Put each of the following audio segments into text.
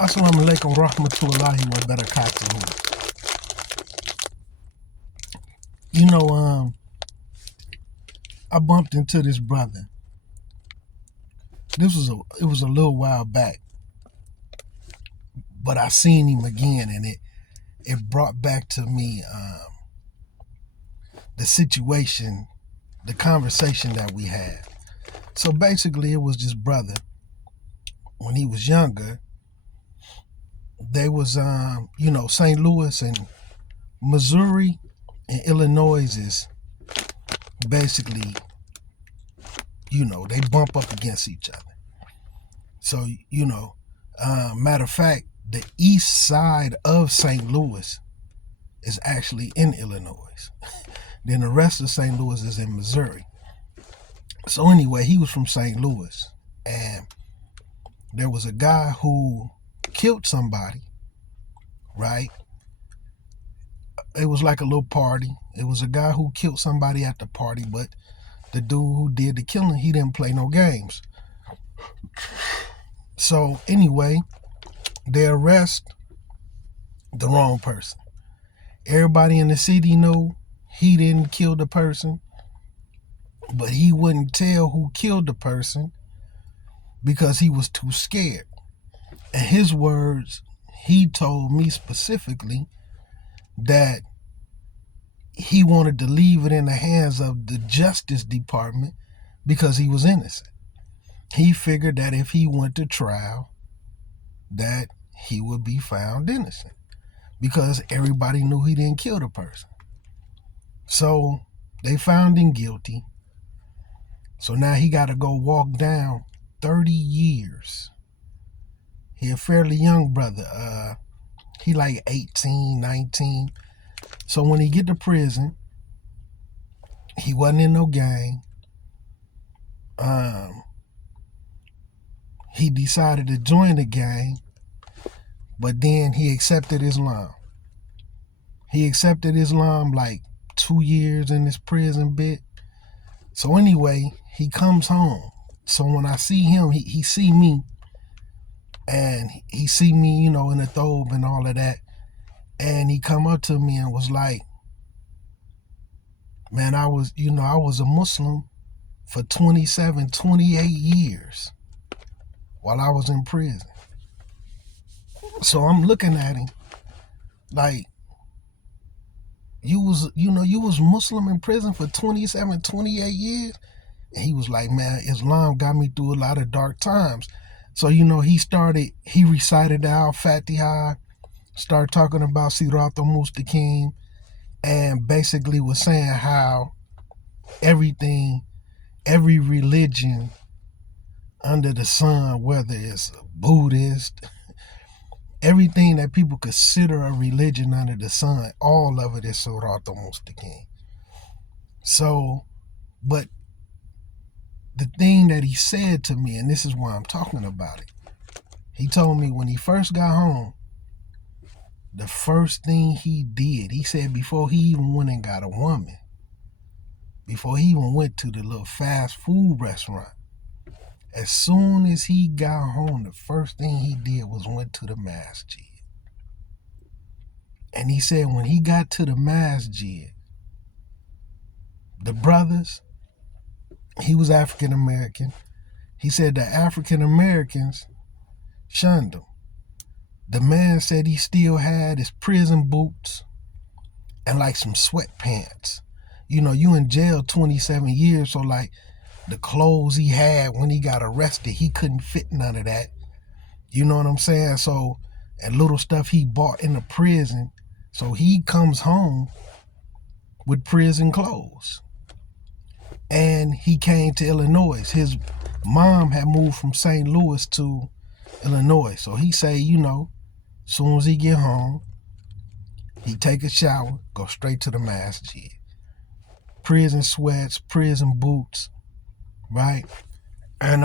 Assalamu alaikum rahmatullahi wa barakatuh. You know, I bumped into this brother. It was a little while back, but I seen him again, and it brought back to me the situation, the conversation that we had. So basically, it was this brother. When he was younger, they was St. Louis and Missouri and Illinois is basically, they bump up against each other. So, matter of fact, the east side of St. Louis is actually in Illinois. Then the rest of St. Louis is in Missouri. So anyway, he was from St. Louis, and there was a guy who killed somebody, right? It was like a little party. It was a guy who killed somebody at the party, but the dude who did the killing, he didn't play no games. So anyway, they arrest the wrong person. Everybody in the city knew he didn't kill the person, but he wouldn't tell who killed the person because he was too scared. In his words, he told me specifically that he wanted to leave it in the hands of the Justice Department because he was innocent. He figured that if he went to trial, that he would be found innocent because everybody knew he didn't kill the person. So they found him guilty. So now he got to go walk down 30 years. He a fairly young brother. He like 18, 19. So when he get to prison, he wasn't in no gang. He decided to join the gang, but then he accepted Islam. He accepted Islam like 2 years in this prison bit. So anyway, he comes home. So when I see him, he see me, and he see me, in the thobe and all of that. And he come up to me and was like, man, I was a Muslim for 27, 28 years while I was in prison. So I'm looking at him like, you was Muslim in prison for 27, 28 years? And he was like, man, Islam got me through a lot of dark times. So, he recited the Al-Fatiha, started talking about Sirat al-Mustaqim, and basically was saying how every religion under the sun, whether it's Buddhist, everything that people consider a religion under the sun, all of it is Sirat al-Mustaqim. So, but the thing that he said to me, and this is why I'm talking about it, he told me when he first got home, the first thing he did, he said before he even went and got a woman, before he even went to the little fast food restaurant, as soon as he got home, the first thing he did was went to the masjid. And he said when he got to the masjid, the brothers, he was African American, he said the African Americans shunned him. The man said he still had his prison boots and like some sweatpants. You in jail 27 years, so like the clothes he had when he got arrested, he couldn't fit none of that. You know what I'm saying? So, and little stuff he bought in the prison. So he comes home with prison clothes. And he came to Illinois. His mom had moved from St. Louis to Illinois. So he say, soon as he get home, he take a shower, go straight to the masjid. Prison sweats, prison boots, right? And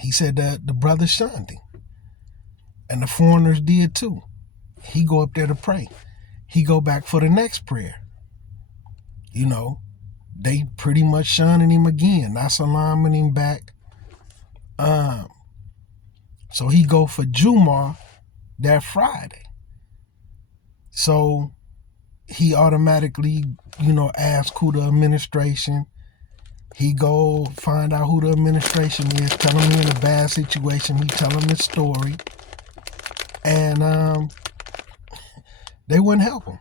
he said that the brothers shunned him. And the foreigners did too. He go up there to pray. He go back for the next prayer. They pretty much shunning him again, not salaming him back. So he go for Jumar that Friday. So he automatically, ask who the administration. He go find out who the administration is, tell him he in a bad situation. He tell him his story. And they wouldn't help him.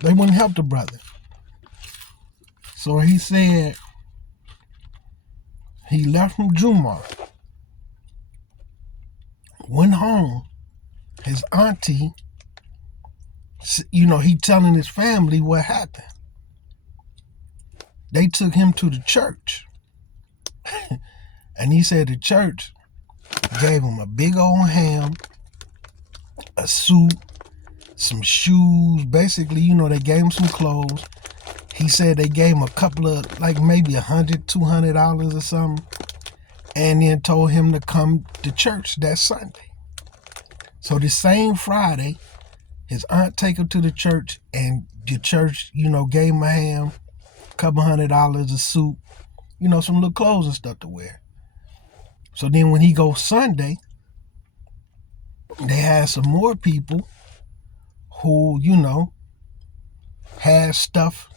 They wouldn't help the brother. So he said he left from Jumar, went home. His auntie, he telling his family what happened. They took him to the church. And he said the church gave him a big old ham, a suit, some shoes. Basically, they gave him some clothes. He said they gave him a couple of, like maybe $100, $200 or something. And then told him to come to church that Sunday. So the same Friday, his aunt take him to the church, and the church, gave him a ham, a couple $100, a suit, some little clothes and stuff to wear. So then when he goes Sunday, they had some more people who, had stuff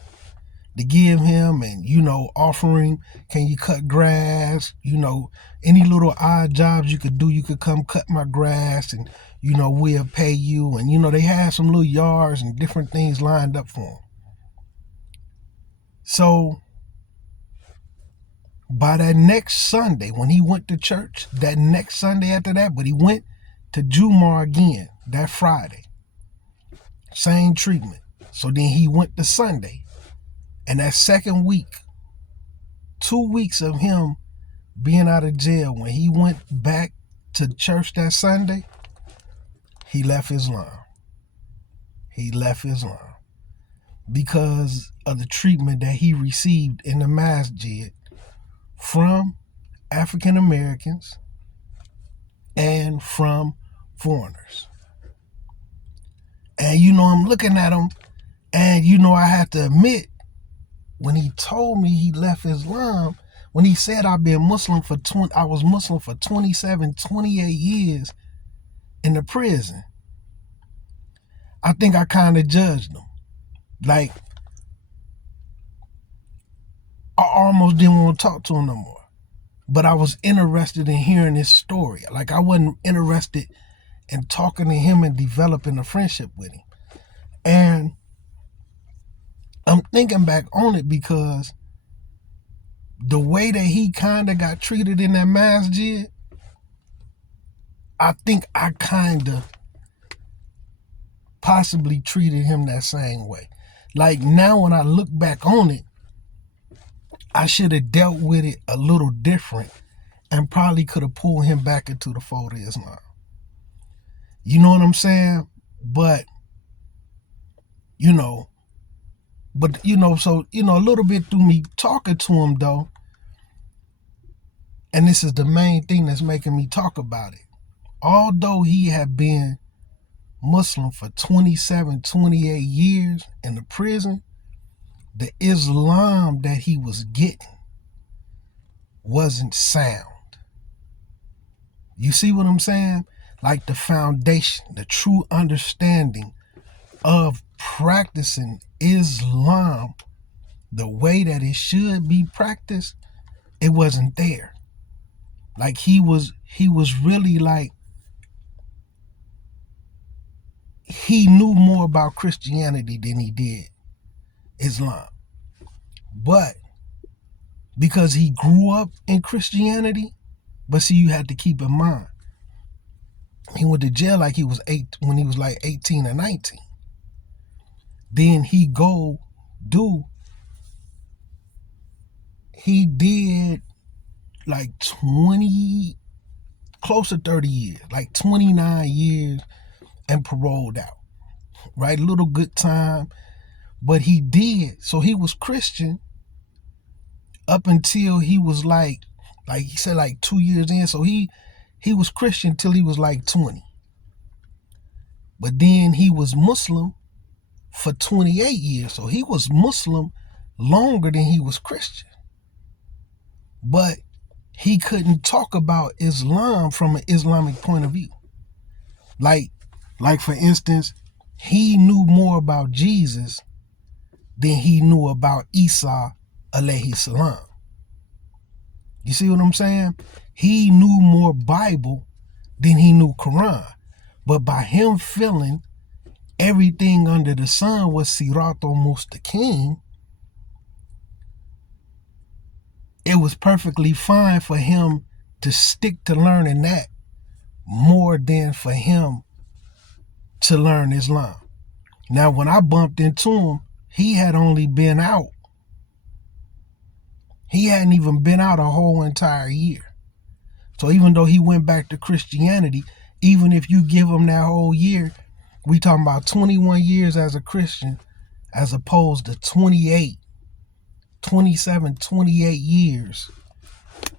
to give him and, offering, can you cut grass? Any little odd jobs you could do, you could come cut my grass and, we'll pay you. And, they had some little yards and different things lined up for him. So by that next Sunday, when he went to church, that next Sunday after that, but he went to Jumar again that Friday. Same treatment. So then he went to Sunday. And that second week, 2 weeks of him being out of jail, when he went back to church that Sunday, he left Islam. He left Islam because of the treatment that he received in the masjid from African Americans and from foreigners. And I'm looking at him, and I have to admit, when he told me he left Islam, when he said I was Muslim for 27, 28 years in the prison, I think I kind of judged him. Like, I almost didn't want to talk to him no more. But I was interested in hearing his story. Like, I wasn't interested in talking to him and developing a friendship with him. And I'm thinking back on it because the way that he kind of got treated in that masjid, I think I kind of possibly treated him that same way. Like, now when I look back on it, I should have dealt with it a little different and probably could have pulled him back into the fold of Islam. You know what I'm saying? But, so, a little bit through me talking to him though, and this is the main thing that's making me talk about it. Although he had been Muslim for 27, 28 years in the prison, the Islam that he was getting wasn't sound. You see what I'm saying? Like the foundation, the true understanding of practicing Islam the way that it should be practiced, it wasn't there. Like he was really like, he knew more about Christianity than he did Islam. But because he grew up in Christianity, but see, you had to keep in mind, he went to jail like when he was like 18 or 19. Then he did like 20, close to 30 years, like 29 years and paroled out, right? A little good time, but he did. So he was Christian up until he was like he said, like 2 years in. So he was Christian till he was like 20. But then he was Muslim for 28 years. So he was Muslim longer than he was Christian. But he couldn't talk about Islam from an Islamic point of view. Like for instance, he knew more about Jesus than he knew about Isa alayhi salam. You see what I'm saying? He knew more Bible than he knew Quran. But by him feeling everything under the sun was Siratul Mustaqim, it was perfectly fine for him to stick to learning that more than for him to learn Islam. Now, when I bumped into him, he had only been out. He hadn't even been out a whole entire year. So even though he went back to Christianity, even if you give him that whole year, we talking about 21 years as a Christian as opposed to 27, 28 years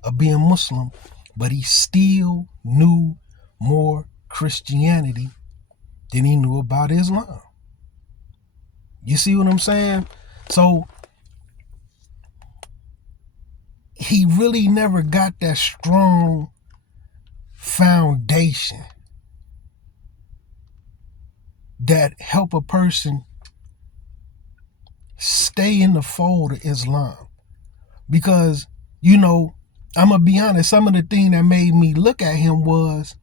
of being Muslim, but he still knew more Christianity than he knew about Islam. You see what I'm saying? So he really never got that strong foundation that help a person stay in the fold of Islam. Because, I'm going to be honest, some of the thing that made me look at him was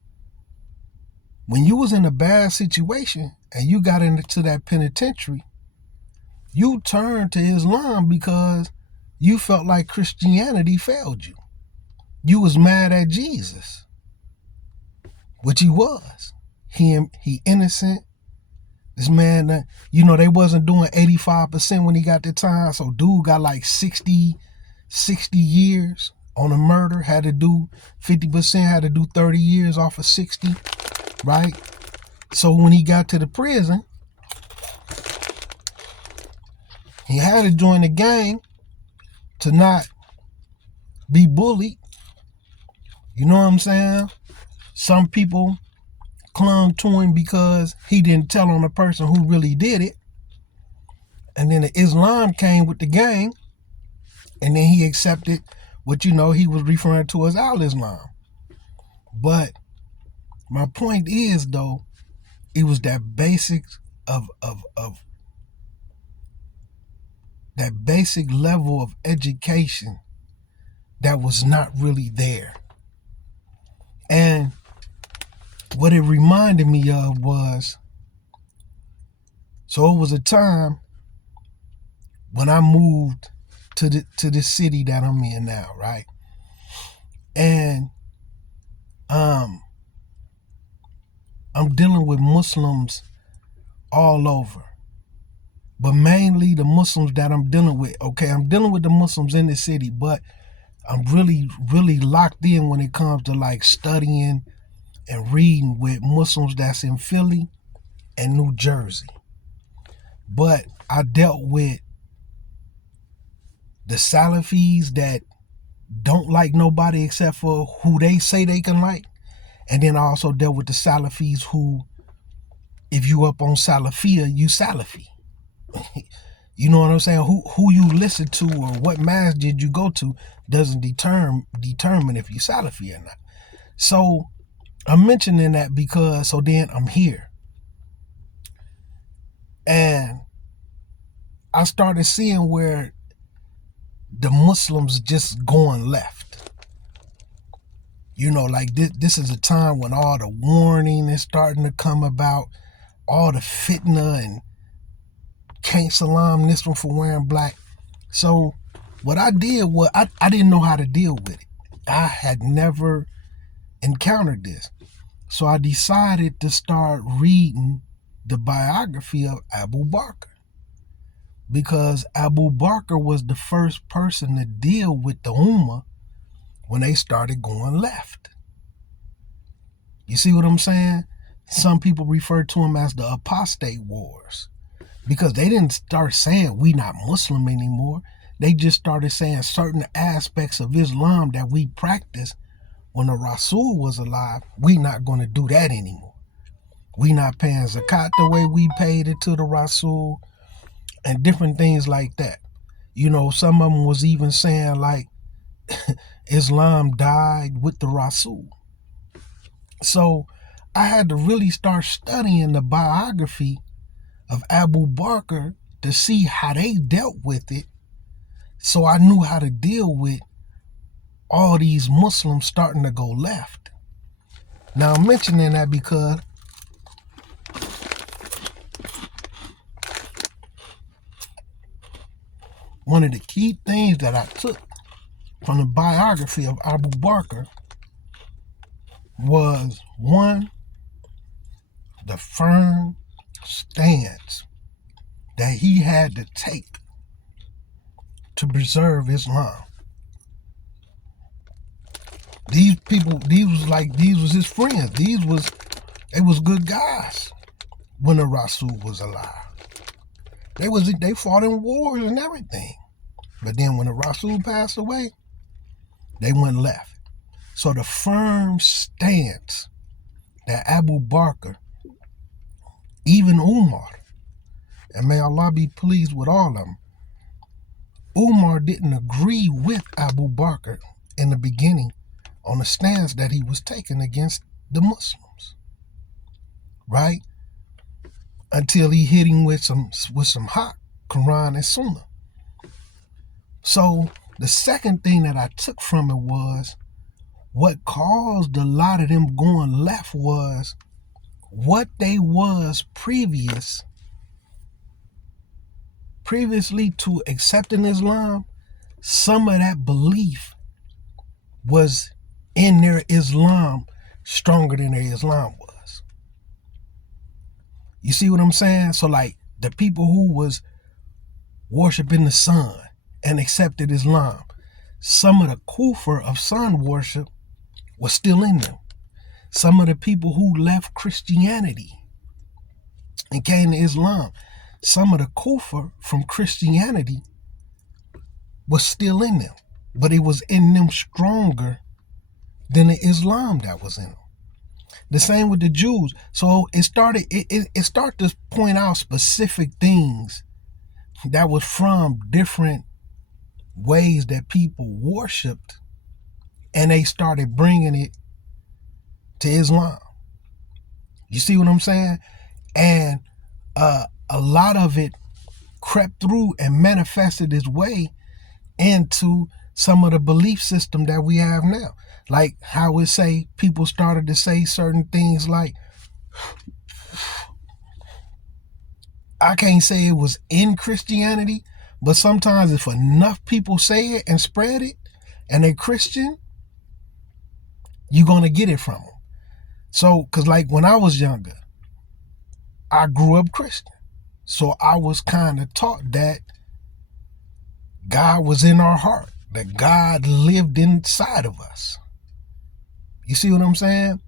when you was in a bad situation and you got into that penitentiary, you turned to Islam because you felt like Christianity failed you. You was mad at Jesus, which he was. He innocent. This man, they wasn't doing 85% when he got the time. So dude got like 60 years on a murder, had to do 50%, had to do 30 years off of 60, right? So when he got to the prison, he had to join the gang to not be bullied. You know what I'm saying? Some people clung to him because he didn't tell on the person who really did it. And then the Islam came with the gang, and then he accepted what he was referring to as al-Islam. But my point is, though, it was that basics of that basic level of education that was not really there. And what it reminded me of was, so it was a time when I moved to the city that I'm in now, right? And I'm dealing with Muslims all over, but mainly the Muslims that I'm dealing with. Okay, I'm dealing with the Muslims in the city, but I'm really, really locked in when it comes to like studying and reading with Muslims that's in Philly and New Jersey. But I dealt with the Salafis that don't like nobody except for who they say they can like. And then I also dealt with the Salafis who, if you up on Salafia, you Salafi. You know what I'm saying? Who you listen to or what masjid you go to doesn't determine if you Salafi or not. So I'm mentioning that because so then I'm here. And I started seeing where the Muslims just going left. Like this is a time when all the warning is starting to come about, all the fitna and can't salam this one for wearing black. So what I did was I didn't know how to deal with it. I had never encountered this. So I decided to start reading the biography of Abu Bakr, because Abu Bakr was the first person to deal with the Ummah when they started going left. You see what I'm saying? Some people refer to them as the apostate wars, because they didn't start saying we not Muslim anymore. They just started saying certain aspects of Islam that we practiced when the Rasul was alive, we not going to do that anymore. We not paying zakat the way we paid it to the Rasul and different things like that. Some of them was even saying like, Islam died with the Rasul. So I had to really start studying the biography of Abu Bakr to see how they dealt with it, so I knew how to deal with all these Muslims starting to go left. Now I'm mentioning that because one of the key things that I took from the biography of Abu Bakr was, one, the firm stance that he had to take to preserve Islam. These people, these was his friends. They was good guys when the Rasul was alive. They fought in wars and everything. But then when the Rasul passed away, they went left. So the firm stance that Abu Bakr, even Umar, and may Allah be pleased with all of them, Umar didn't agree with Abu Bakr in the beginning on the stance that he was taking against the Muslims, right? Until he hit him with some hot Quran and Sunnah. So the second thing that I took from it was, what caused a lot of them going left was what they was previously to accepting Islam. Some of that belief was in their Islam stronger than their Islam was. You see what I'm saying? So like the people who was worshiping the sun and accepted Islam, some of the kufr of sun worship was still in them. Some of the people who left Christianity and came to Islam, some of the kufr from Christianity was still in them, but it was in them stronger than the Islam that was in them. The same with the Jews. So it started to point out specific things that was from different ways that people worshipped, and they started bringing it to Islam. You see what I'm saying? And a lot of it crept through and manifested its way into some of the belief system that we have now. Like how it say, people started to say certain things like, I can't say it was in Christianity, but sometimes if enough people say it and spread it, and they're Christian, you're going to get it from them. So, because like when I was younger, I grew up Christian. So I was kind of taught that God was in our heart, that God lived inside of us. You see what I'm saying?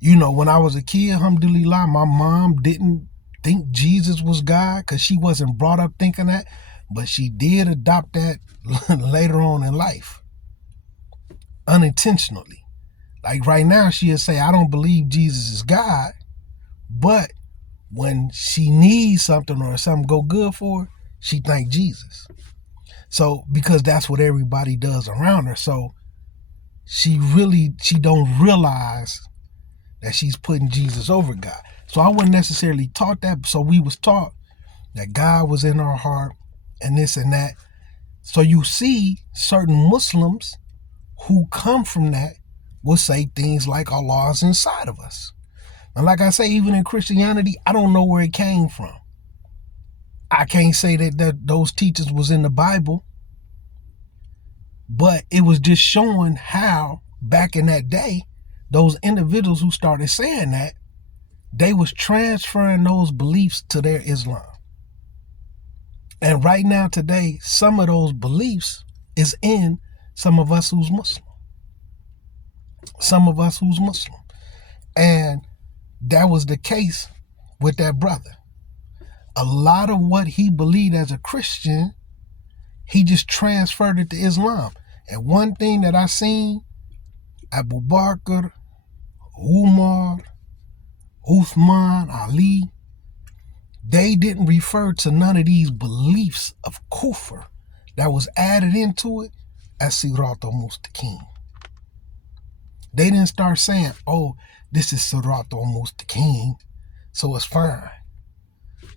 When I was a kid, alhamdulillah, my mom didn't think Jesus was God because she wasn't brought up thinking that, but she did adopt that later on in life, unintentionally. Like right now, she'll say, I don't believe Jesus is God, but when she needs something or something go good for her, she thank Jesus. So, because that's what everybody does around her. So she don't realize that she's putting Jesus over God. So I wasn't necessarily taught that. So we was taught that God was in our heart and this and that. So you see certain Muslims who come from that will say things like Allah is inside of us. And like I say, even in Christianity, I don't know where it came from. I can't say that those teachings was in the Bible, but it was just showing how back in that day, those individuals who started saying that, they was transferring those beliefs to their Islam. And right now today, some of those beliefs is in some of us who's Muslim. Some of us who's Muslim. And that was the case with that brother. A lot of what he believed as a Christian, he just transferred it to Islam. And one thing that I seen, Abu Bakr, Umar, Uthman, Ali, they didn't refer to none of these beliefs of kufr that was added into it as Sirato Mustaqim. They didn't start saying, oh, this is Sirato Mustaqim, so it's fine.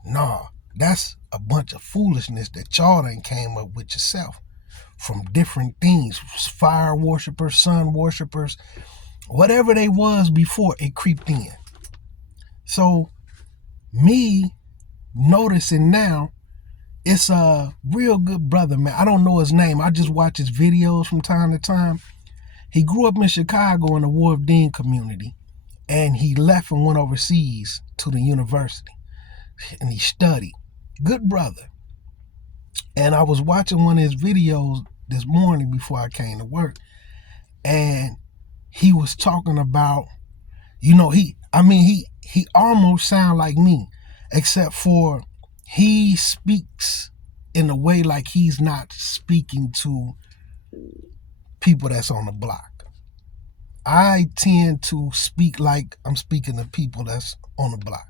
Nah, that's a bunch of foolishness that y'all done came up with yourself from different things. Fire worshipers, sun worshipers, whatever they was before it creeped in. So me noticing now, it's a real good brother, man. I don't know his name. I just watch his videos from time to time. He grew up in Chicago in the Wharf Dean community, and he left and went overseas to the university, and he studied. Good brother. And I was watching one of his videos this morning before I came to work, and he was talking about, he almost sound like me, except for he speaks in a way like he's not speaking to people that's on the block. I tend to speak like I'm speaking to people that's on the block.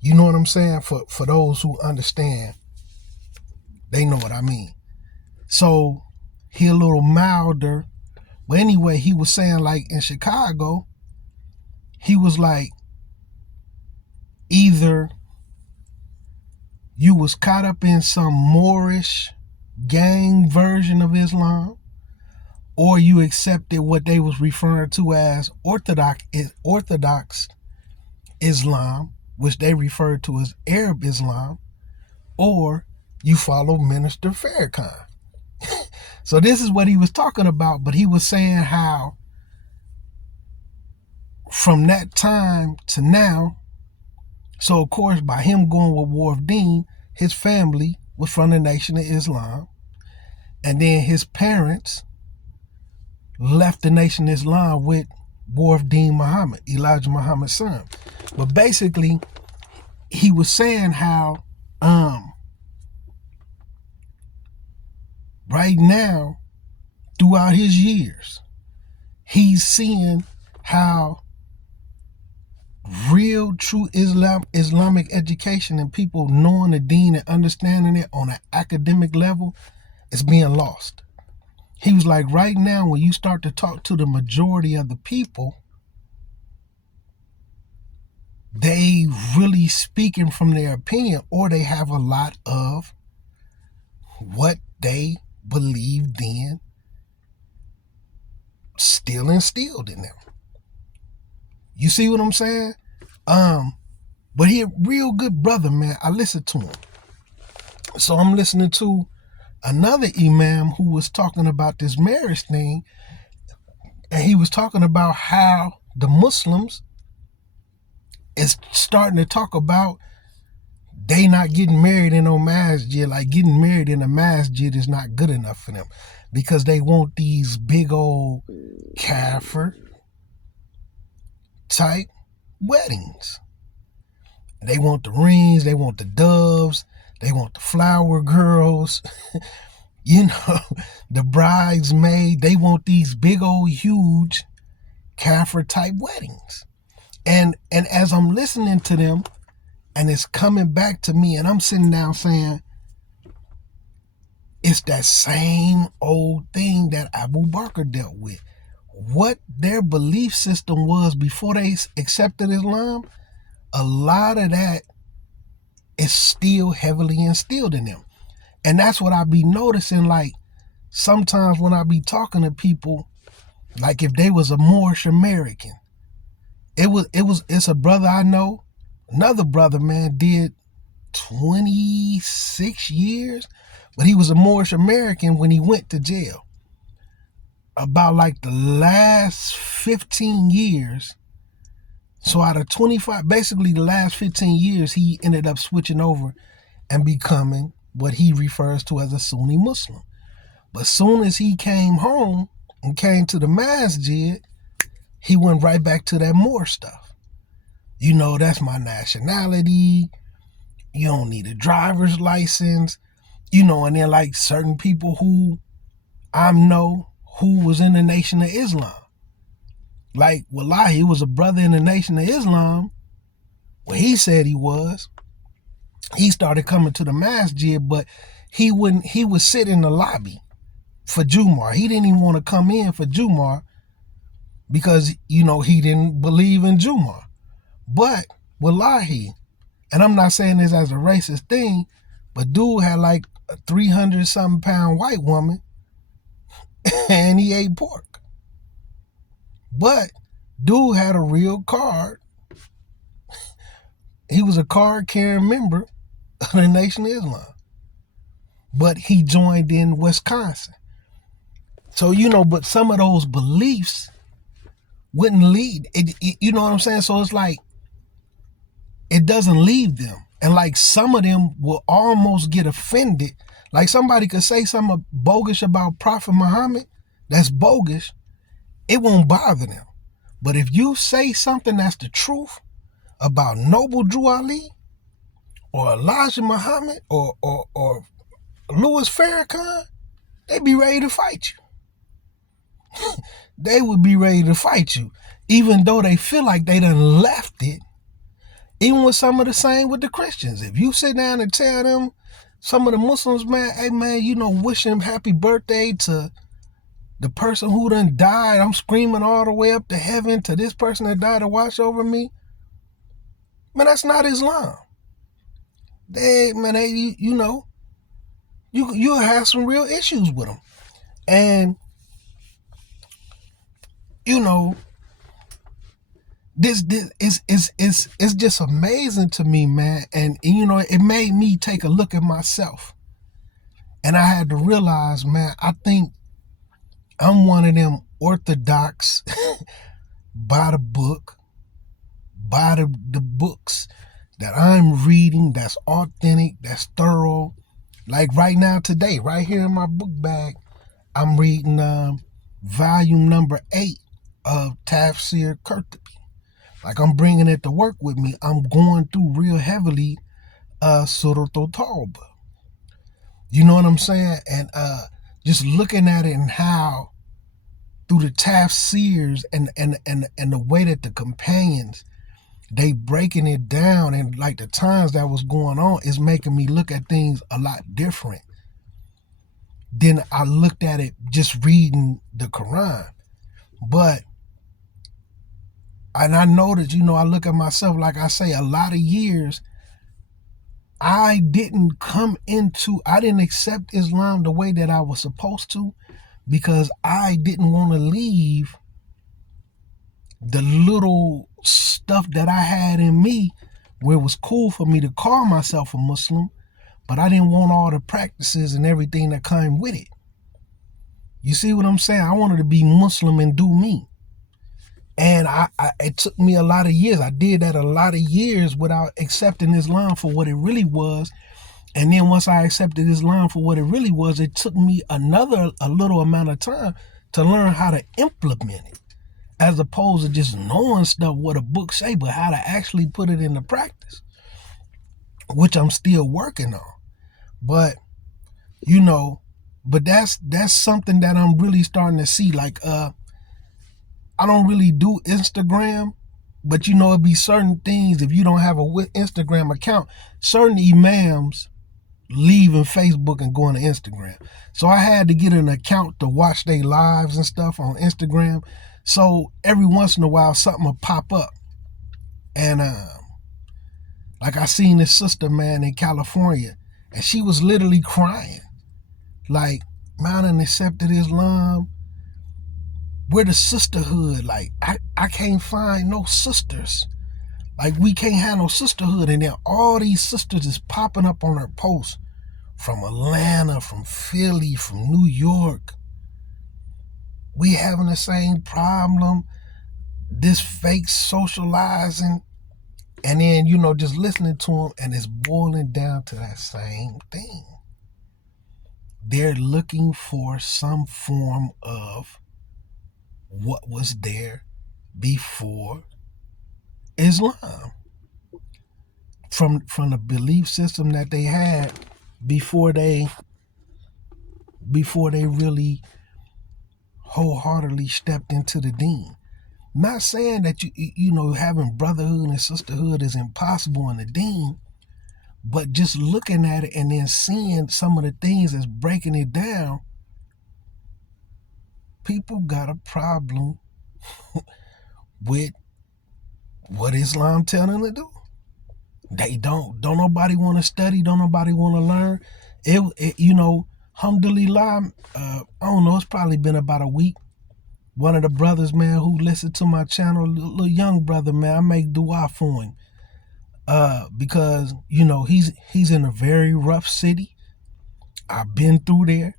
You know what I'm saying? For those who understand, they know what I mean. So he a little milder. But anyway, he was saying, like, in Chicago, he was like, either you was caught up in some Moorish gang version of Islam, or you accepted what they was referring to as Orthodox Islam, which they referred to as Arab Islam, or you follow Minister Farrakhan. So this is what he was talking about, but he was saying how from that time to now, so of course by him going with Wharf Dean, his family was from the Nation of Islam, and then his parents left the Nation of Islam with Wharf Dean Muhammad, Elijah Muhammad's son. But basically, he was saying how right now, throughout his years, he's seeing how real, true Islamic education and people knowing the deen and understanding it on an academic level is being lost. He was like, right now, when you start to talk to the majority of the people, they really speaking from their opinion, or they have a lot of what they believed in still instilled in them. You see what I'm saying? But he a real good brother, man. I listened to him. So I'm listening to another imam who was talking about this marriage thing, and he was talking about how the Muslims is starting to talk about they not getting married in no masjid, like getting married in a masjid is not good enough for them because they want these big old kafir type weddings. They want the rings, they want the doves, they want the flower girls, the bridesmaid. They want these big old huge kafir type weddings. And as I'm listening to them, and it's coming back to me, and I'm sitting down saying, it's that same old thing that Abu Bakr dealt with. What their belief system was before they accepted Islam, a lot of that is still heavily instilled in them. And that's what I be noticing, like, sometimes when I be talking to people, like if they was a Moorish American, it's a brother I know, another brother, man, did 26 years, but he was a Moorish American when he went to jail. About like the last 15 years, so out of 25, basically the last 15 years, he ended up switching over and becoming what he refers to as a Sunni Muslim. But soon as he came home and came to the masjid, he went right back to that Moor stuff. That's my nationality. You don't need a driver's license. And then like certain people who I know who was in the Nation of Islam. Like, wallahi, it was a brother in the Nation of Islam. Well, he said he was. He started coming to the masjid, but he would sit in the lobby for Jumar. He didn't even want to come in for Jumar because, he didn't believe in Jumar. But wallahi, and I'm not saying this as a racist thing, but dude had like a 300-something pound white woman and he ate pork. But dude had a real card. He was a card-carrying member of the Nation of Islam. But he joined in Wisconsin. So, but some of those beliefs wouldn't lead. You know what I'm saying? So it's like, it doesn't leave them. And like some of them will almost get offended. Like somebody could say something bogus about Prophet Muhammad that's bogus. It won't bother them. But if you say something that's the truth about Noble Drew Ali or Elijah Muhammad or Louis Farrakhan, they'd be ready to fight you. They would be ready to fight you, even though they feel like they done left it. Even with some of the same with the Christians. If you sit down and tell them, some of the Muslims, man, hey man, wish him happy birthday to the person who done died. I'm screaming all the way up to heaven to this person that died to watch over me. Man, that's not Islam. You'll have some real issues with them. And, this is just amazing to me, man. And it made me take a look at myself. And I had to realize, man, I think I'm one of them orthodox by the book, by the books that I'm reading, that's authentic, that's thorough. Like right now, today, right here in my book bag, I'm reading volume number 8 of Tafsir Qurtubi. Like I'm bringing it to work with me. I'm going through real heavily Surah Al-Tawbah. You know what I'm saying? And just looking at it and how through the tafsirs and the way that the companions, they breaking it down, and like the times that was going on is making me look at things a lot different than I looked at it just reading the Quran. But and I know that, I look at myself, like I say, a lot of years, I didn't accept Islam the way that I was supposed to, because I didn't want to leave the little stuff that I had in me where it was cool for me to call myself a Muslim, but I didn't want all the practices and everything that came with it. You see what I'm saying? I wanted to be Muslim and do me. And it took me a lot of years. I did that a lot of years without accepting Islam for what it really was. And then once I accepted Islam for what it really was, it took me a little amount of time to learn how to implement it, as opposed to just knowing stuff, what a book say, but how to actually put it into practice, which I'm still working on. But, that's something that I'm really starting to see. Like, I don't really do Instagram, but it'd be certain things, if you don't have a Instagram account, certain imams leaving Facebook and going to Instagram. So I had to get an account to watch their lives and stuff on Instagram. So every once in a while, something will pop up. And like I seen this sister, man, in California, and she was literally crying. Like, man, I accepted Islam. We're the sisterhood. Like, I can't find no sisters. Like, we can't have no sisterhood. And then all these sisters is popping up on her posts from Atlanta, from Philly, from New York. We having the same problem. This fake socializing. And then, just listening to them, and it's boiling down to that same thing. They're looking for some form of what was there before Islam, from the belief system that they had before they really wholeheartedly stepped into the deen. Not saying that having brotherhood and sisterhood is impossible in the deen, but just looking at it and then seeing some of the things that's breaking it down, people got a problem with what Islam telling them to do. They don't nobody want to study, don't nobody want to learn. Alhamdulillah, I don't know, it's probably been about a week. One of the brothers, man, who listened to my channel, little young brother, man, I make dua for him. Because, he's in a very rough city. I've been through there.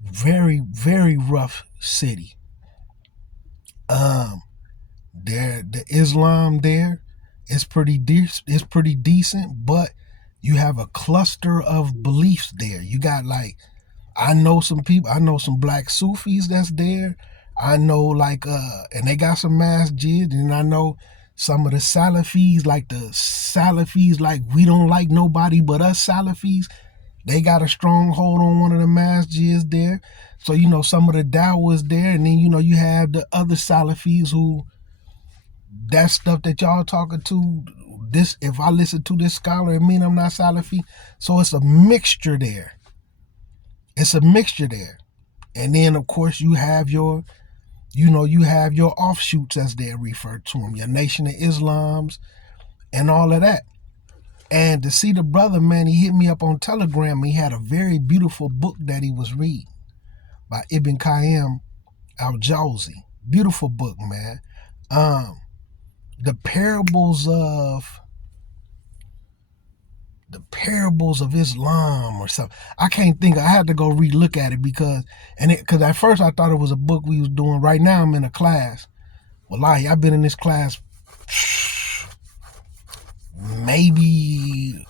Very, very rough city. The Islam there is pretty decent, but you have a cluster of beliefs there. You got I know some black Sufis that's there. I know and they got some masjids, and I know some of the Salafis, we don't like nobody but us Salafis. They got a stronghold on one of the masjids there. So, some of the Dawas there, and then, you have the other Salafis who, that stuff that y'all talking to, if I listen to this scholar, it mean I'm not Salafi. So it's a mixture there. And then, of course, you have your offshoots, as they're referred to them, your Nation of Islams and all of that. And to see the brother, man, he hit me up on Telegram. He had a very beautiful book that he was reading by Ibn Qayyim al-Jawzi. Beautiful book, man. The parables of Islam or something. I can't think. I had to go re-look at it because at first I thought it was a book we was doing. Right now I'm in a class. Wallahi, I've been in this class maybe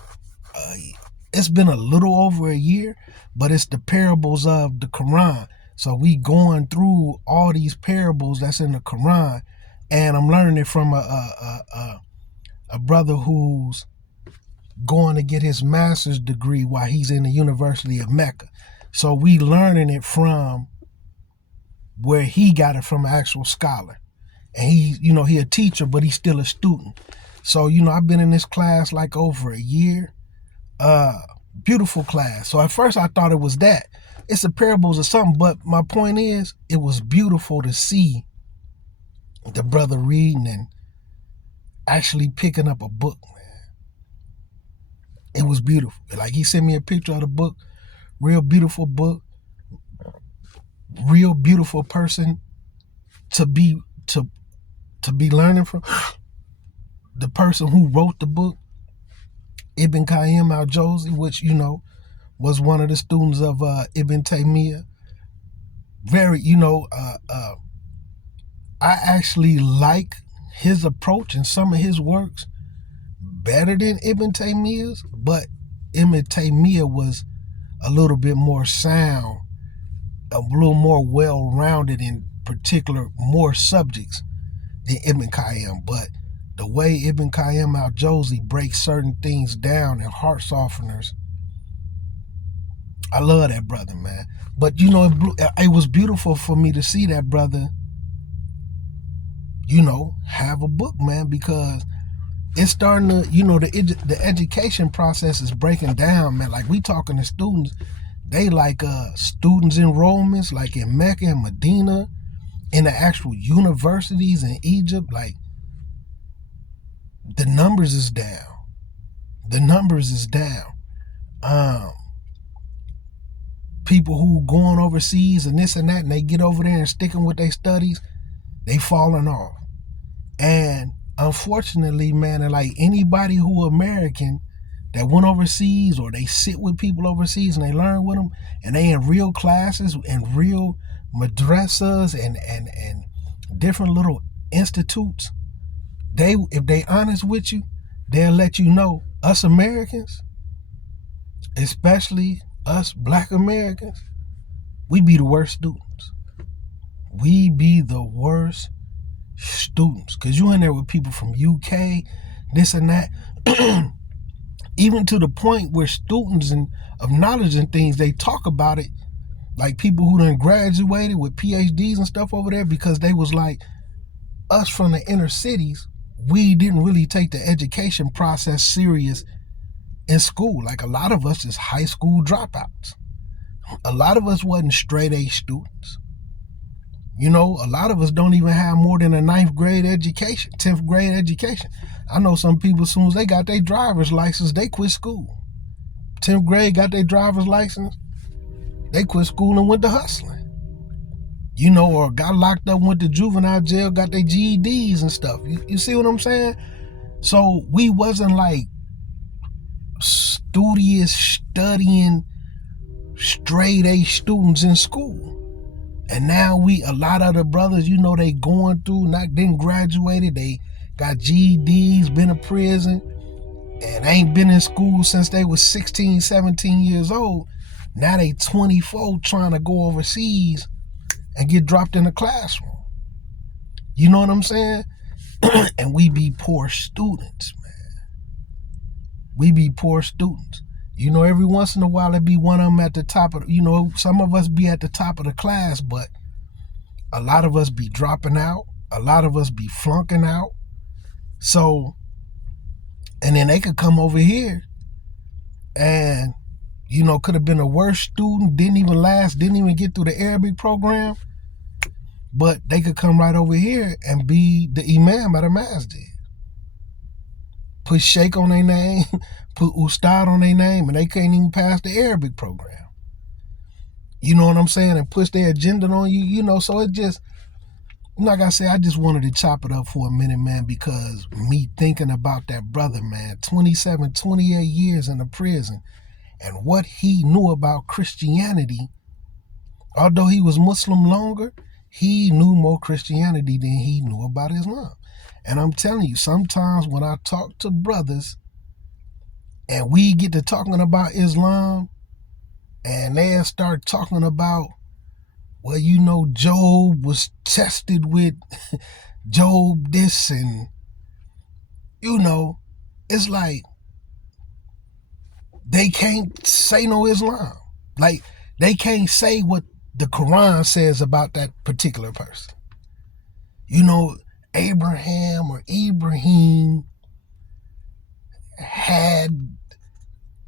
it's been a little over a year, but it's the parables of the Quran. So we going through all these parables that's in the Quran, and I'm learning it from a brother who's going to get his master's degree while he's in the University of Mecca. So we learning it from where he got it from an actual scholar. And he a teacher, but he's still a student. So, I've been in this class over a year. Beautiful class. So at first I thought it was that. It's the parables or something, but my point is, it was beautiful to see the brother reading and actually picking up a book, man. It was beautiful. He sent me a picture of the book. Real beautiful book. Real beautiful person to be learning from. The person who wrote the book, Ibn Qayyim al-Jawzi, which, was one of the students of Ibn Taymiyyah. Very, I actually like his approach and some of his works better than Ibn Taymiyyah's, but Ibn Taymiyyah was a little bit more sound, a little more well-rounded in particular, more subjects than Ibn Qayyim. But the way Ibn Qayyim al-Jawzi breaks certain things down and heart softeners, I love that brother, man. But, it was beautiful for me to see that brother, have a book, man, because it's starting to, the education process is breaking down, man. We talking to students, they students enrollments, in Mecca and Medina, in the actual universities in Egypt, the numbers is down. People who going overseas and this and that, and they get over there and sticking with their studies, they falling off. And unfortunately, man, anybody who American that went overseas, or they sit with people overseas and they learn with them, and they in real classes and real madrasas and different little institutes, if they honest with you, they'll let you know, us Americans, especially us black Americans, we be the worst students. We be the worst students. Because you in there with people from UK, this and that. Even to the point where students of knowledge and things, they talk about it, people who done graduated with PhDs and stuff over there, because they was us from the inner cities, we didn't really take the education process serious in school. A lot of us is high school dropouts. A lot of us wasn't straight A students. You know, a lot of us don't even have more than a 9th grade education, 10th grade education. I know some people, as soon as they got their driver's license, they quit school. 10th grade, got their driver's license, they quit school and went to hustling. You know, or got locked up, went to juvenile jail, got their GEDs and stuff. You see what I'm saying? So we wasn't like studious, studying, straight A students in school. And now a lot of the brothers, you know, they going through, didn't graduated, they got GEDs, been in prison, and ain't been in school since they was 16, 17 years old. Now they 24 trying to go overseas and get dropped in the classroom. You know what I'm saying? And we be poor students, man. We be poor students. You know, every once in a while, it be one of them at the top of, you know, some of us be at the top of the class, but a lot of us be dropping out. A lot of us be flunking out. So, and then they could come over here and, you know, could have been a worse student, didn't even get through the Arabic program, but they could come right over here and be the imam at a masjid. Put Sheikh on their name, put Ustad on their name, and they can't even pass the Arabic program. You know what I'm saying? And push their agenda on you, you know, so it just, like I said, I just wanted to chop it up for a minute, man, because me thinking about that brother, man, 27, 28 years in the prison, and what he knew about Christianity, although he was Muslim longer, he knew more Christianity than he knew about Islam. And I'm telling you, sometimes when I talk to brothers and we get to talking about Islam and they'll start talking about, well, you know, Job was tested with Job this, and, you know, it's like they can't say no Islam. Like, they can't say what the Quran says about that particular person. You know, Abraham or Ibrahim had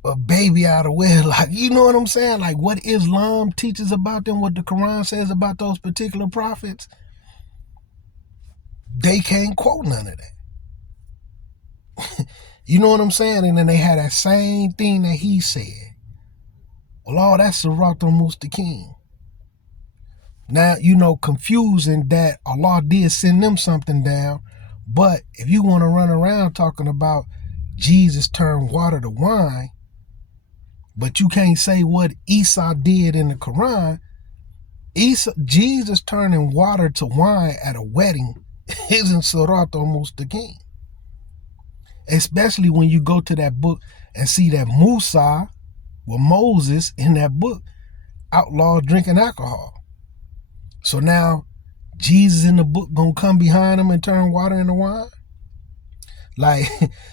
a baby out of wedlock. You know what I'm saying? Like what Islam teaches about them, what the Quran says about those particular prophets, they can't quote none of that. You know what I'm saying? And then they had that same thing that he said. Well, all that's Siratal Mustaqim. Now, you know, confusing that Allah did send them something down, but if you want to run around talking about Jesus turned water to wine, but you can't say what Isa did in the Quran, Jesus turning water to wine at a wedding isn't Siratal Mustaqim. Especially when you go to that book and see that Musa, well, Moses in that book, outlawed drinking alcohol. So now Jesus in the book gonna come behind him and turn water into wine? Like,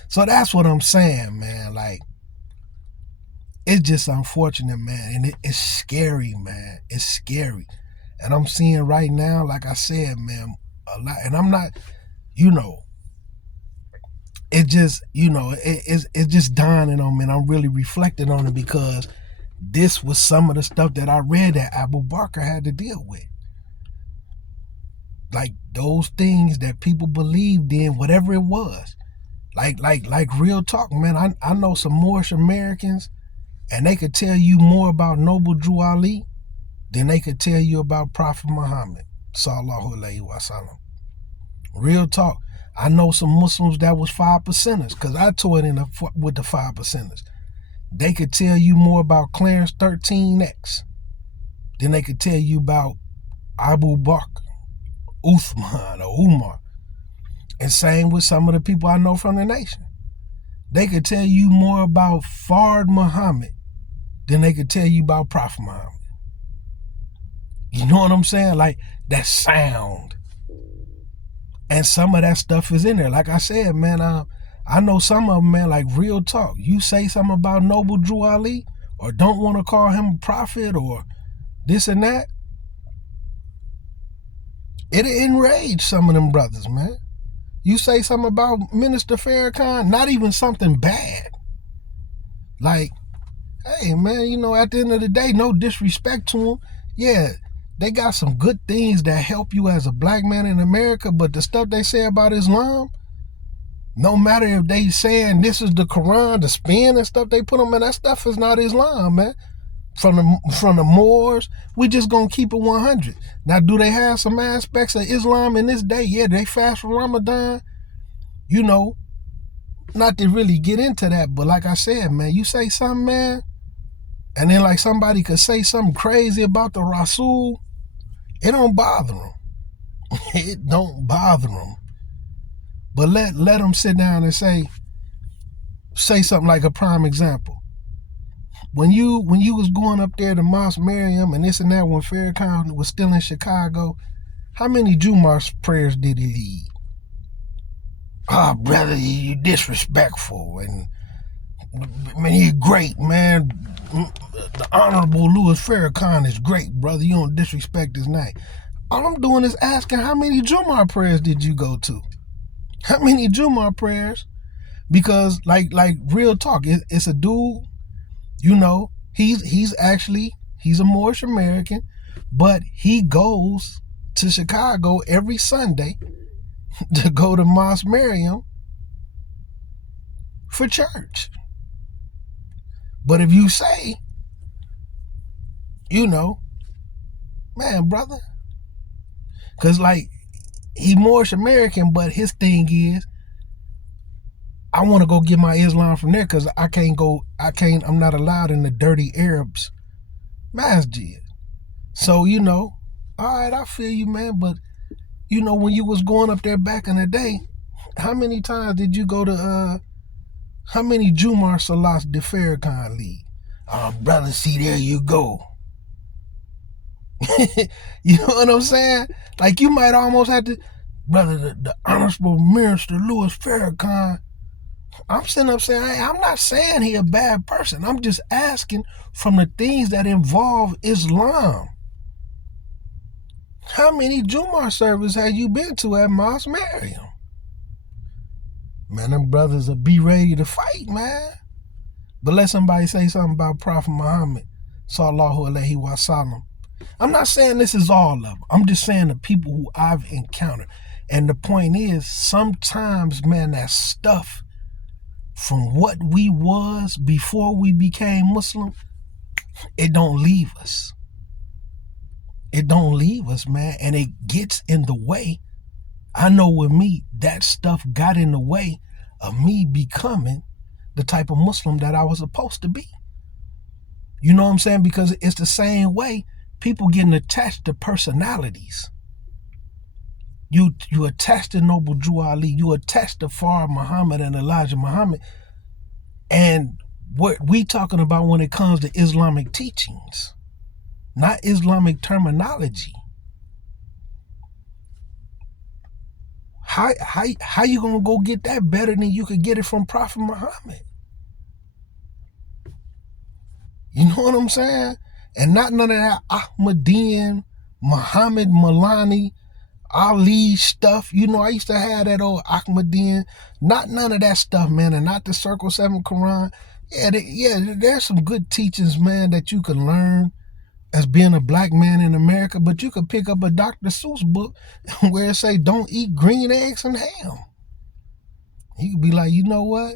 so that's what I'm saying, man. Like, it's just unfortunate, man. And it's scary, man. It's scary. And I'm seeing right now, like I said, man, a lot. And I'm not, you know, it just, you know, it's just dawning on me. And I'm really reflecting on it because this was some of the stuff that I read that Abu Bakr had to deal with. Like those things that people believed in, whatever it was. Like real talk, man. I know some Moorish Americans, and they could tell you more about Noble Drew Ali than they could tell you about Prophet Muhammad, sallallahu alaihi wasallam. Real talk. I know some Muslims that was 5%ers, because I toured with the 5%ers. They could tell you more about Clarence 13X than they could tell you about Abu Bakr, Uthman, or Umar. And same with some of the people I know from the nation. They could tell you more about Fard Muhammad than they could tell you about Prophet Muhammad. You know what I'm saying? Like that sound. And some of that stuff is in there. Like I said, man, I know some of them, man, like real talk. You say something about Noble Drew Ali or don't want to call him a prophet or this and that, it enraged some of them brothers, man. You say something about Minister Farrakhan, not even something bad. Like, hey, man, you know, at the end of the day, no disrespect to him. Yeah, They got some good things that help you as a black man in America, but the stuff they say about Islam, no matter if they saying this is the Quran, the spin and stuff they put them in, that stuff is not Islam, man. From the Moors, we just gonna keep it 100. Now, do they have some aspects of Islam in this day? Yeah, they fast for Ramadan. You know, not to really get into that, but like I said, man, you say something, man, and then like somebody could say something crazy about the Rasul, it don't bother them. It don't bother them. But let them sit down and say something like a prime example. When you was going up there to Mosque Miriam and this and that when Farrakhan was still in Chicago, how many Jumu'ah prayers did he lead? Oh, brother, you disrespectful. And, man, he's great, man. The Honorable Louis Farrakhan is great, brother. You don't disrespect his name. All I'm doing is asking, how many Jumu'ah prayers did you go to? How many Jumu'ah prayers? Because, like real talk, it's a dude, you know, he's a Moorish American, but he goes to Chicago every Sunday to go to Mosque Miriam for church. But if you say, you know, man, brother, because like he Moorish American, but his thing is, I want to go get my Islam from there because I'm not allowed in the dirty Arabs masjid. So, you know, all right, I feel you, man, but you know, when you was going up there back in the day, how many times did you go to, how many Jumu'ah Salats did Farrakhan lead? Oh, brother, see, there you go. You know what I'm saying? Like, you might almost have to, brother, the Honorable Minister Louis Farrakhan, I'm sitting up saying, hey, I'm not saying he a bad person. I'm just asking from the things that involve Islam. How many Jumu'ah services have you been to at Mosque Miriam? Man, them brothers will be ready to fight, man. But let somebody say something about Prophet Muhammad, sallallahu alaihi wasallam. I'm not saying this is all of them. I'm just saying the people who I've encountered. And the point is, sometimes, man, that stuff from what we was before we became Muslim, it don't leave us. It don't leave us, man, and it gets in the way. I know with me, that stuff got in the way of me becoming the type of Muslim that I was supposed to be. You know what I'm saying? Because it's the same way people getting attached to personalities. You attached to Noble Drew Ali, you attached to Farah Muhammad and Elijah Muhammad, and what we talking about when it comes to Islamic teachings, not Islamic terminology. How you gonna go get that better than you could get it from Prophet Muhammad? You know what I'm saying? And not none of that Ahmadiyyan, Muhammad Malani, Ali stuff. You know, I used to have that old Ahmadiyyan. Not none of that stuff, man. And not the Circle 7 Quran. Yeah, there's some good teachings, man, that you can learn as being a black man in America. But you could pick up a Dr. Seuss book where it say, don't eat green eggs and ham. You could be like, you know what?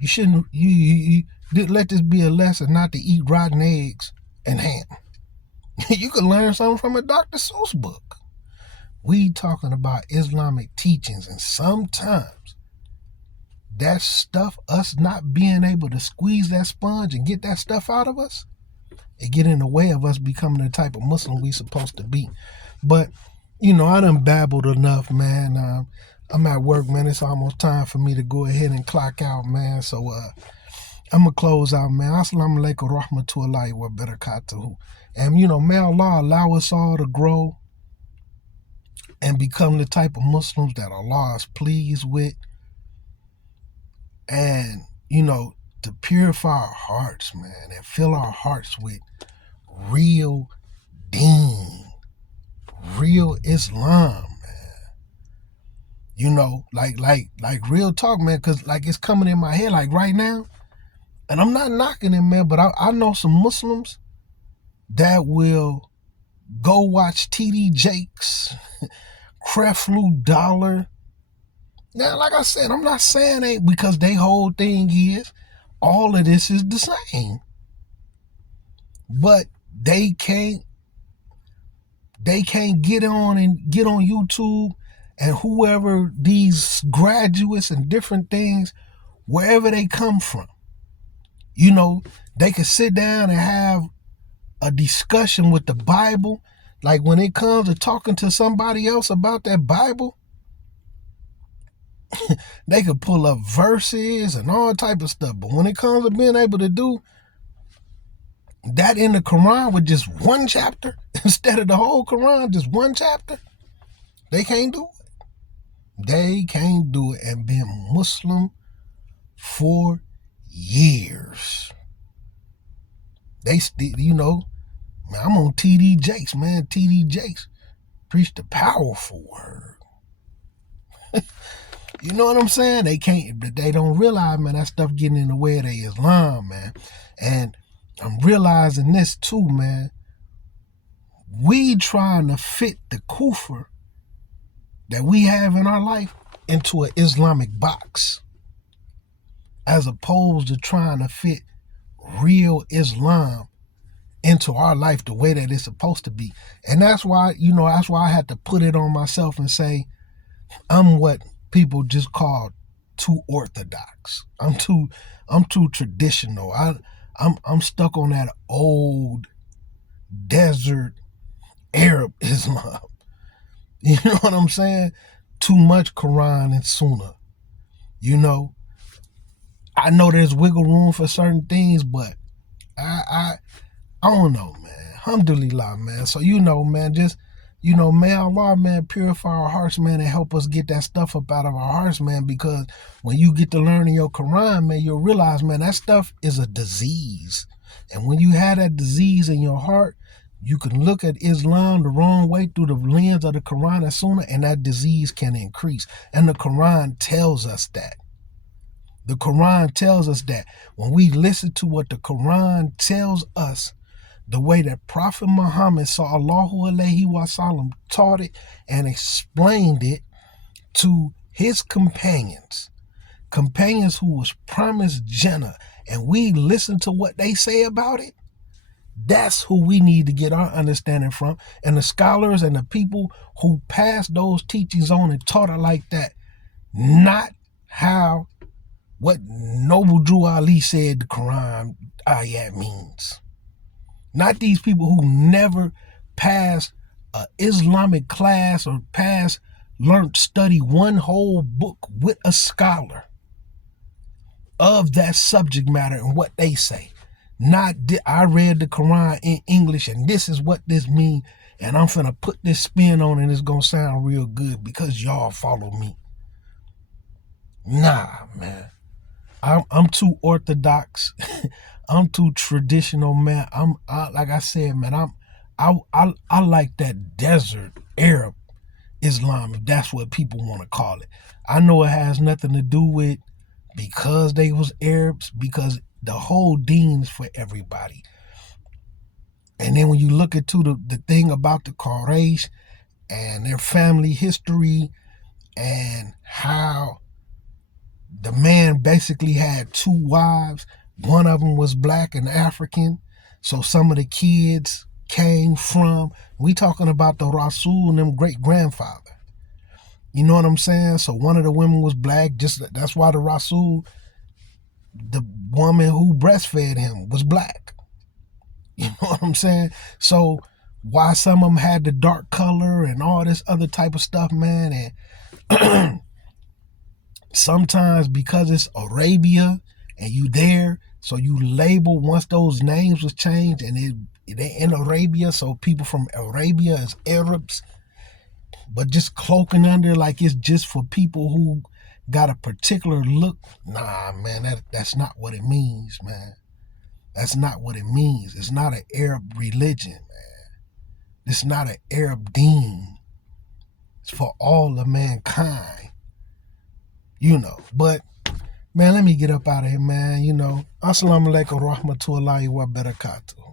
You shouldn't, you let this be a lesson not to eat rotten eggs and ham. You could learn something from a Dr. Seuss book. We talking about Islamic teachings, and sometimes that stuff, us not being able to squeeze that sponge and get that stuff out of us, it get in the way of us becoming the type of Muslim we supposed to be. But, you know, I done babbled enough, man. I'm at work, man. It's almost time for me to go ahead and clock out, man. So I'm going to close out, man. Assalamu alaikum rahmatullahi wa barakatuhu. And, you know, may Allah allow us all to grow and become the type of Muslims that Allah is pleased with. And, you know, to purify our hearts, man, and fill our hearts with real deen, real Islam, man. You know, like real talk, man, because like it's coming in my head like right now. And I'm not knocking it, man, but I know some Muslims that will Go watch TD Jakes, Creflo Dollar. Now, like I said, I'm not saying it because they whole thing is all of this is the same. But they can't get on YouTube and whoever these graduates and different things, wherever they come from, they could sit down and have a discussion with the Bible. Like when it comes to talking to somebody else about that Bible, they could pull up verses and all type of stuff. But when it comes to being able to do that in the Quran with just one chapter, instead of the whole Quran, just one chapter, they can't do it. They can't do it and been Muslim for years. They still, man, I'm on TD Jakes, man. TD Jakes preached the powerful word. You know what I'm saying? They can't, but they don't realize, man, that stuff getting in the way of their Islam, man. And I'm realizing this too, man. We trying to fit the kufr that we have in our life into an Islamic box, as opposed to trying to fit real Islam into our life the way that it's supposed to be. And that's why, that's why I had to put it on myself and say, I'm what people just call too orthodox. I'm too traditional. I'm stuck on that old desert Arab Islam. You know what I'm saying? Too much Quran and Sunnah. I know there's wiggle room for certain things, but I don't know, man. Alhamdulillah, man. So, man, just, may Allah, man, purify our hearts, man, and help us get that stuff up out of our hearts, man, because when you get to learning your Quran, man, you'll realize, man, that stuff is a disease. And when you have that disease in your heart, you can look at Islam the wrong way through the lens of the Quran and Sunnah, and that disease can increase. And the Quran tells us that. The Quran tells us that. When we listen to what the Quran tells us, the way that Prophet Muhammad sallallahu alaihi wasallam taught it and explained it to his companions who was promised Jannah, and we listen to what they say about it, that's who we need to get our understanding from. And the scholars and the people who passed those teachings on and taught it like that, not how what Noble Drew Ali said the Quran ayat means. Not these people who never passed an Islamic class or study one whole book with a scholar of that subject matter and what they say. Not, I read the Quran in English and this is what this means, and I'm finna put this spin on and it's gonna sound real good because y'all follow me. Nah, man. I'm too orthodox. I'm too traditional, man. Like I said, man, I like that desert Arab Islam, if that's what people want to call it. I know it has nothing to do with because they was Arabs, because the whole deen is for everybody. And then when you look into the thing about the Quraysh and their family history and how the man basically had two wives. One of them was black and African. So some of the kids came from, we talking about the Rasul and them great-grandfather. You know what I'm saying? So one of the women was black. That's why the Rasul, the woman who breastfed him, was black. You know what I'm saying? So why some of them had the dark color and all this other type of stuff, man. And sometimes because it's Arabia and you there, so you label once those names was changed and they in Arabia, so people from Arabia is Arabs, but just cloaking under like it's just for people who got a particular look. Nah, man, that's not what it means, man. That's not what it means. It's not an Arab religion, man. It's not an Arab deen. It's for all of mankind. But man, let me get up out of here, man. Assalamu alaikum rahmatullahi wa barakatuh.